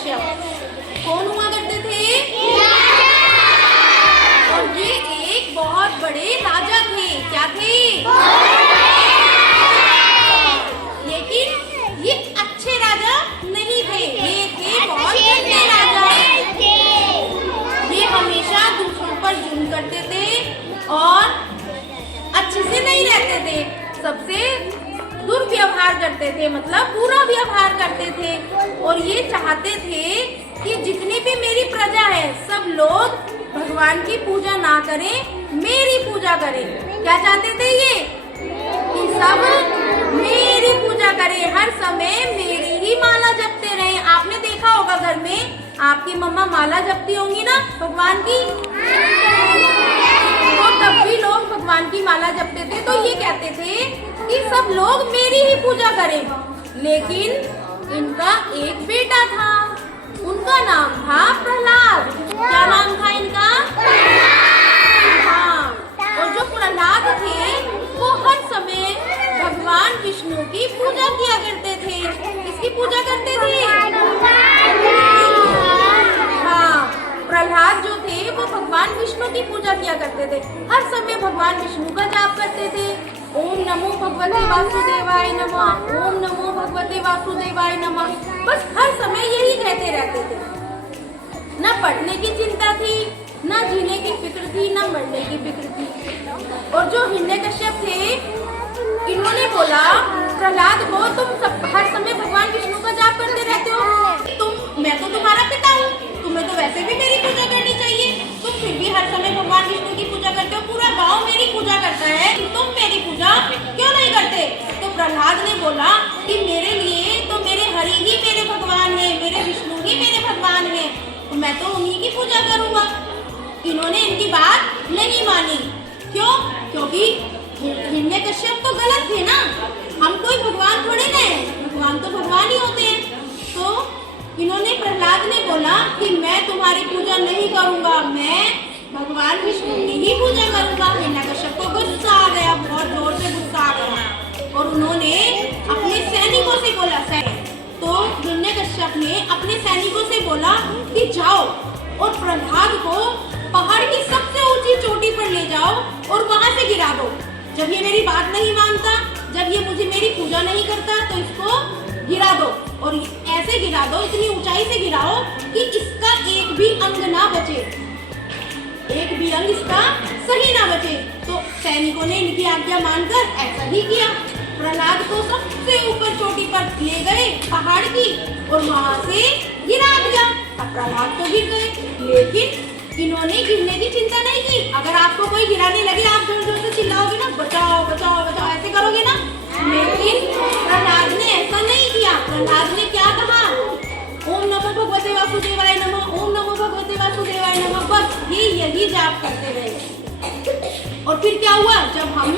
कश्यप कौन हुआ करते थे? और ये एक बहुत बड़े राजा थे। क्या थे? लेकिन ये अच्छे राजा नहीं थे, ये थे बहुत गंदे राजा। ये हमेशा दूसरों पर जुल्म करते थे और अच्छे से नहीं रहते थे, सबसे दुर्व्यवहार करते थे, मतलब बुरा व्यवहार करते थे। और ये चाहते थे कि जितनी भी मेरी प्रजा है सब लोग भगवान की पूजा ना करें, मेरी पूजा करें। क्या चाहते थे ये? कि सब मेरी पूजा करें, हर समय मेरी ही माला जपते रहे। आपने देखा होगा घर में आपकी मम्मा माला जपती होंगी ना भगवान की, तो तब भी लोग भगवान की माला जपते थे। तो ये कहते थे कि सब लोग मेरी ही पूजा करें। लेकिन इनका एक बेटा था, उनका नाम था प्रहलाद। क्या नाम था इनका? हाँ, और जो प्रहलाद थे वो हर समय भगवान विष्णु की पूजा किया करते थे। किसकी पूजा करते थे? हाँ, प्रहलाद जो थे वो भगवान विष्णु की पूजा किया करते थे। हर समय भगवान विष्णु का जाप करते थे। ओम नमो भगवते वासुदेवाय नमः, ओम नमो भगवते वासुदेवाय नमः। बस हर समय यही कहते रहते थे। न पढ़ने की चिंता थी, न जीने की फिक्र थी, न मरने की फिक्र थी। और जो हिरण्यकश्यप थे, इन्होंने बोला प्रहलाद को, तुम हर समय भगवान विष्णु का जाप करते रहते हो, मैं तो तुम्हारा पिता हूँ, तुम्हें तो वैसे भी मेरी पूजा करनी चाहिए, तुम फिर भी हर समय भगवान विष्णु की पूजा करते हो, पूरा गांव मेरी पूजा करता है, तुम मेरी पूजा क्यों नहीं करते? तो प्रहलाद ने बोला कि मेरे लिए तो मेरे हरि ही मेरे भगवान है, मेरे विष्णु ही मेरे भगवान है, तो मैं तो उन्हीं की पूजा करूंगा। इन्होंने इनकी बात नहीं मानी। क्यों? क्योंकि हिरण्यकश्यप तो गलत थे ना, हम कोई भगवान थोड़े ना है, भगवान तो भगवान ही होते हैं। तो इन्होंने, प्रहलाद ने बोला कि मैं तुम्हारी पूजा नहीं करूंगा, मैं भगवान विष्णु की ही पूजा करूंगा। हिरण्यकश्यप को गुस्सा आ गया, बहुत जोर से गुस्सा आ गया और उन्होंने अपने सैनिकों से बोला, तो हिरण्यकश्यप ने अपने सैनिकों से बोला कि जाओ और प्रहलाद को पहाड़ की सबसे ऊंची चोटी पर ले जाओ और वहां से गिरा दो। जब ये मेरी बात नहीं मानता, जब ये मुझे मेरी पूजा नहीं करता, तो इसको गिरा दो और ऐसे गिरा दो, इतनी ऊंचाई से गिराओ कि इसका एक भी अंग ना बचे, एक भी अंग इसका सही ना बचे। तो सैनिकों ने इनकी आज्ञा मानकर ऐसा ही किया। प्रहलाद को सबसे ऊपर चोटी पर ले गए पहाड़ की और वहां से गिरा दिया। अब प्रहलाद तो गिर गए, लेकिन इन्होंने गिरने की चिंता नहीं की। अगर आपको कोई गिराने लगे, आप जोर जोर से चिल्लाओगे ना, बचाओ बचाओ बचाओ, ऐसे करोगे ना। लेकिन प्रहलाद ने ऐसा नहीं किया। प्रहलाद ने क्या कहा? ओम नमो भगवते वासुदेवाय नमः, ओम नमो भगवते वासुदेवाय नमः, बस यही जाप करते रहे। और फिर क्या हुआ? जब हम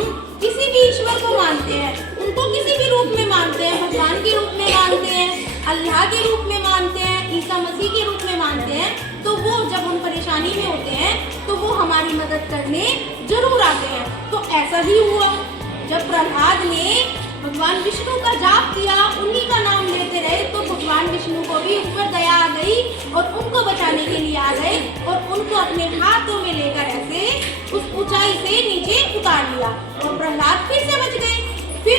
किसी भी ईश्वर को मानते हैं, उनको किसी भी रूप में मानते हैं, भगवान के रूप में मानते हैं, अल्लाह के रूप में मानते हैं, ईसा मसीह के रूप में मानते हैं, तो वो जब हम परेशानी में होते हैं तो वो हमारी मदद करने जरूर आते हैं। तो ऐसा ही हुआ, जब प्रहलाद ने भगवान विष्णु का जाप किया, उन्हीं का नाम लेते रहे, तो भगवान विष्णु को भी ऊपर दया आ गई और उनको बचाने के लिए आ गए और उनको अपने हाथों में लेकर ऐसे उस ऊंचाई से नीचे उतार लिया और प्रहलाद फिर से बच गए। फिर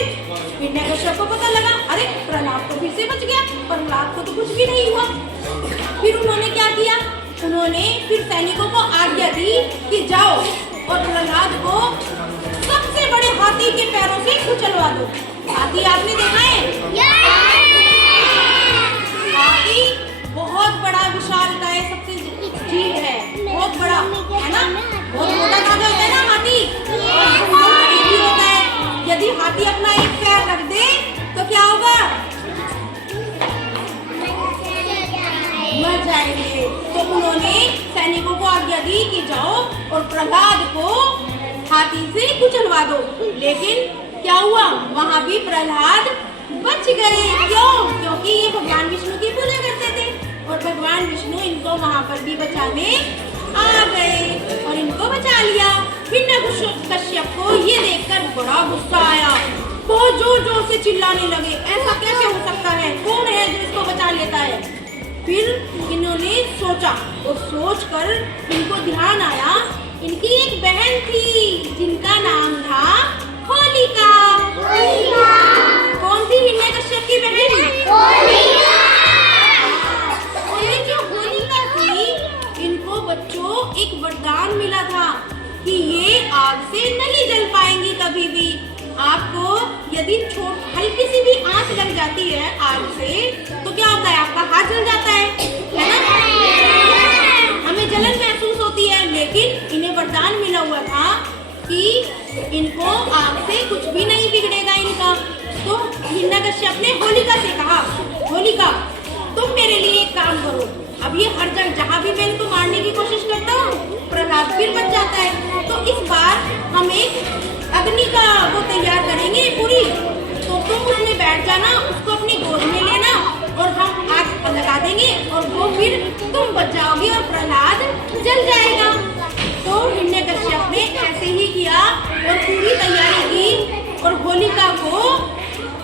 हिरण्यकश्यप को पता लगा, अरे प्रहलाद तो फिर से बच गया, प्रहलाद को तो कुछ भी नहीं हुआ। फिर उन्होंने क्या किया? उन्होंने फिर सैनिकों को आज्ञा दी कि जाओ और प्रहलाद को सबसे बड़े हाथी के पैरों से कुचलवा दो। हाथी आपने देखा है? हाथी बहुत बड़ा विशालकाय सबसे जीव है, बहुत बड़ा है ना, बहुत मोटा ताजा होता है ना हाथी, और भारी भी होता है। यदि हाथी अपना एक पैर रख दे तो क्या होगा? मर जाएंगे। तो उन्होंने सैनिकों को आज्ञा दी कि जाओ और प्रहलाद को हाथी से कुचलवा दो। लेकिन क्या हुआ? वहां भी प्रहलाद बच गए। क्यों? क्योंकि ये भगवान विष्णु की पूजा करते थे और भगवान विष्णु इनको वहां पर भी बचाने आ गए और इनको बचा लिया। हिरण्यकश्यप को ये देखकर बड़ा गुस्सा आया, बहुत जोर जोर से चिल्लाने लगे, ऐसा कैसे हो सकता है, कौन है जो इसको बचा लेता है? फिर सोचा और सोचकर इनको ध्यान आया इनकी एक बहन थी जिनका नाम था होलिका। कौन थी हिरण्यकश्यप की बहन? होलिका। ये जो होलिका थी इनको बच्चों एक वरदान मिला था कि ये आग से नहीं जल पाएंगी कभी भी। आपको यदि हल्की सी भी आंच लग जाती है आग से तो क्या होता है? आपका हाथ जल जाता है ना? हमें जलन महसूस होती है, लेकिन इन्हें वरदान मिला हुआ था कि इनको आग से कुछ भी नहीं बिगड़ेगा इनका। तो हिरण्यकश्यप ने होलिका से कहा, होलिका तुम मेरे लिए एक काम करो। अब ये हर जगह जहाँ भी मैं इनको मारने की कोशिश करता हूँ प्रहलाद फिर बच जाता है। तो इस बार हम एक अग्नि का वो तैयार करेंगे पूरी, तो तुम उसमें बैठ जाना, उसको अपनी गोद में लेना और हम आग लगा देंगे और वो फिर तुम बच जाओगे और प्रहलाद जल जाएगा। तो हिरण्यकश्यप ने ऐसे ही किया और पूरी तैयारी की और होलिका को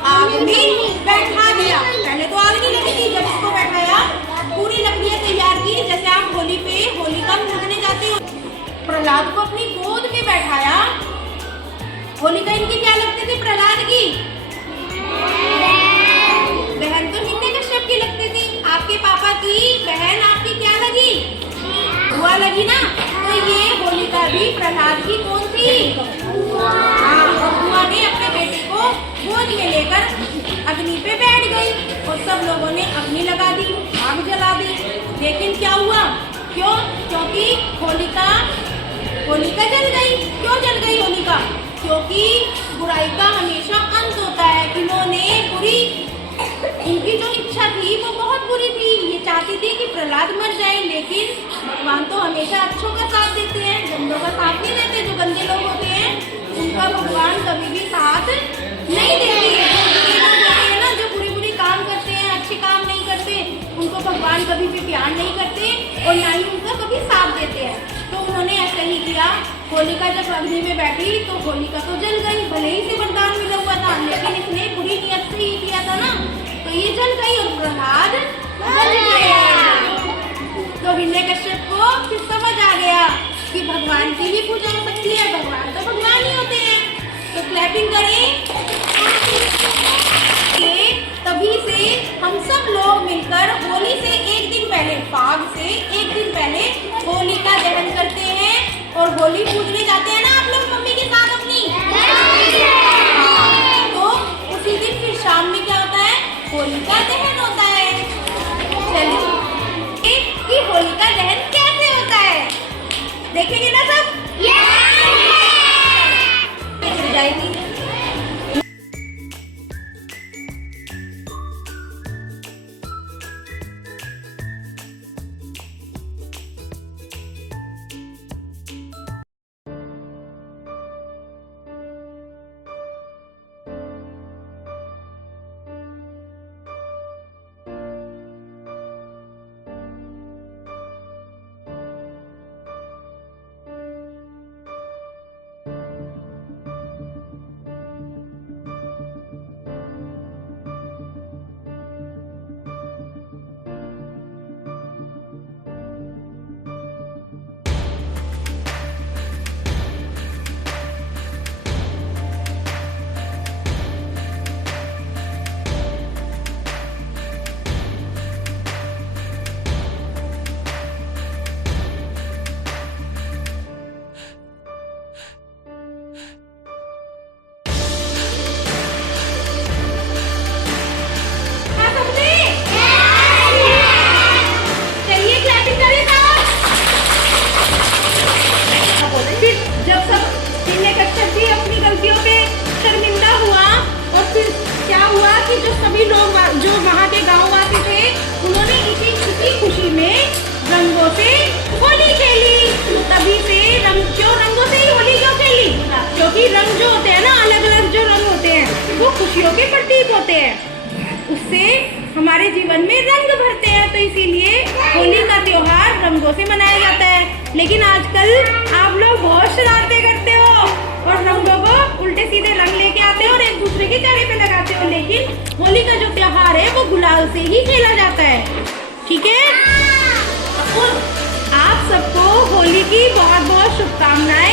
आग में बैठा दिया। पहले तो आग नहीं लगी थी, जब इसको बैठाया पूरी लकड़ियां तैयार की जैसे आप होली पे होलिका पूजने जाते हो। प्रहलाद को अपनी गोद में बैठाया। होलिका इनकी क्या लगती थी प्रहलाद की? बहन तो हिरण्यकश्यप की लगती थी। आपके पापा की बहन आपकी क्या लगी? बुआ लगी ना। तो ये होलिका भी प्रहलाद की कौन थी? हाँ, और बुआ ने अपने बेटे को गोद में लेकर अग्नि पे बैठ गई और सब लोगों ने अग्नि लगा दी, आग जला दी। लेकिन क्या हुआ? क्यों? क्योंकि होलिका जल गई। क्यों जल गई होलिका? क्योंकि बुराई का हमेशा अंत होता है। इन्होंने इनकी जो इच्छा थी वो बहुत बुरी थी। ये चाहती थी कि प्रहलाद मर जाए, लेकिन भगवान तो हमेशा अच्छों का साथ देते हैं, गंदों का साथ नहीं देते। जो गंदे लोग होते हैं उनका भगवान कभी भी साथ नहीं देते हैं ना। जो बुरी काम करते हैं, अच्छे काम नहीं करते, उनको भगवान कभी भी प्यार नहीं करते और ना ही उनका कभी साथ देते हैं। तो उन्होंने ऐसा ही किया। होलिका जब अग्नि में बैठी तो होलिका तो जल गई, भले ही से वरदान मिला हुआ था, लेकिन इसने बुरी नियत से ही किया था ना, तो ये जल गई और प्रहलाद जल गया। तो हिरण्यकश्यप को फिर समझ आ गया कि भगवान की भी पूजा हो सकती है, भगवान तो भगवान ही होते हैं। तो क्लैपिंग करें। तभी से हम सब लोग मिलकर होली से एक दिन पहले, फाग से एक दिन पहले होलिका दहन करते हैं और होली पूजने जाते हैं ना आप लोग मम्मी के साथ अपनी। तो उसी दिन फिर शाम में क्या होता है? होलिका दहन होता है। चलिए कि होलिका दहन कैसे होता है देखेंगे ना सब? जाएगी। जो सभी लोग जो वहाँ के गाँववासी थे उन्होंने इसी खुशी में रंगों से होली खेली। तभी से रंगों से ही होली क्यों खेली? क्योंकि रंग जो होते हैं ना, अलग अलग जो रंग होते हैं वो खुशियों के प्रतीक होते हैं, उससे हमारे जीवन में रंग भरते हैं। तो इसीलिए होली का त्योहार रंगों से मनाया जाता है। लेकिन आजकल आप लोग बहुत शरारतें करते हो और रंगों को उल्टे सीधे रंग लेके आते हो और एक दूसरे के चेहरे पे लगाते हो। लेकिन होली का जो त्योहार है वो गुलाल से ही खेला जाता है, ठीक है? बहुत बहुत शुभकामनाएं।